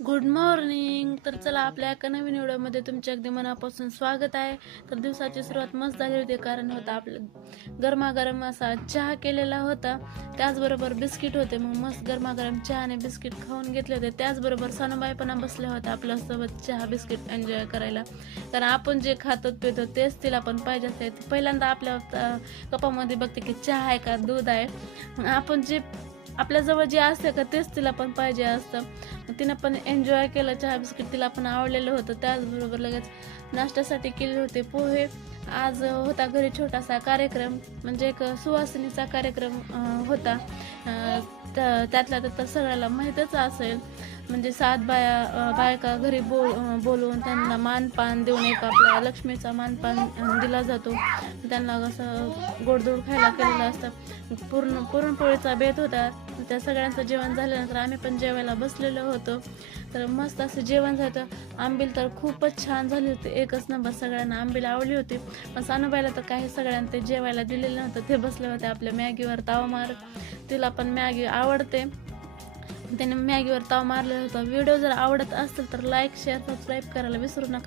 Good morning. तर चला, आपल्या एका नवीन व्हिडिओमध्ये तुमचे अगदी मनापासून स्वागत आहे. तर दिवसाची सुरुवात मस्त झाली होती, कारण होता आपलं गरमागरम असा चहा केलेला होता, त्याचबरोबर बिस्किट होते. मग मस्त गरमागरम चहा आणि बिस्किट खाऊन घेतले होते. त्याचबरोबर सानूबाई पण बसल्या होत्या आपल्यासोबत चहा बिस्किट एन्जॉय करायला, कारण आपण जे खातो पितो तेच तिला पण पाहिजे असते. पहिल्यांदा आपल्या कपामध्ये बघते की चहा आहे का दूध आहे. मग आपण जे आपल्याजवळ जे असते का तेच तिला पण पाहिजे असतं. तिनं पण एन्जॉय केलं चहा बिस्किट, तिला पण आवडलेलं होतं. त्याचबरोबर लगेच नाश्त्यासाठी केले होते पोहे. आज होता घरी छोटासा कार्यक्रम, म्हणजे एक सुवासिनीचा कार्यक्रम होता. त्यातल्या तर सगळ्याला माहीतच असेल. म्हणजे 7 बायका घरी बोलवून त्यांना मानपान देऊन एक आपल्या लक्ष्मीचा मानपान दिला जातो. त्यांना असं गोडधोड खायला केलेलं असतं. पुरणपोळीचा बेत होता. त्या सगळ्यांचं जेवण झाल्यानंतर आम्ही पण जेवायला बसलेलो होतो. तर मस्त असं जेवण झालं. आंबील तर खूपच छान झाली होती, एकच नंबर. सगळ्यांना आंबील आवडली होती. पण सानूबाईला तर काही सगळ्यांना ते जेवायला दिलेलं नव्हतं. ते बसले होते आपल्या मॅगीवर ताव मारत. तिला पण मॅगी आवडते, त्याने मॅगीवर ताव मारलेला होता. व्हिडिओ जर आवडत असेल तर लाईक, शेअर, सबस्क्राईब करायला विसरू नका.